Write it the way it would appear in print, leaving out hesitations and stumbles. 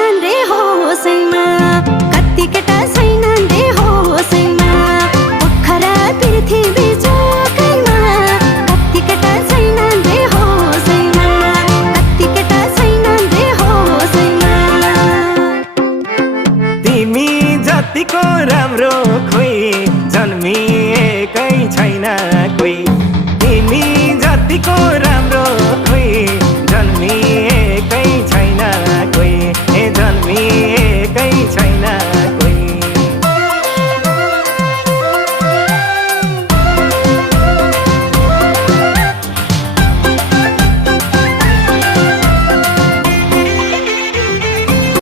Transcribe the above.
छैनन् रे होसैमा कति केटा छैनन् रे होसैमा पोखरा पृथ्वी जोकैमा कति केटा छैनन् रे होसैमा कति केटा छैनन् रे होसैमा तिमी जतिको राम्रो खोइ जन्मिएकै छैन कोही तिमी जतिको राम्रो खोइ जन्मिएकै छैन कोही जन्मी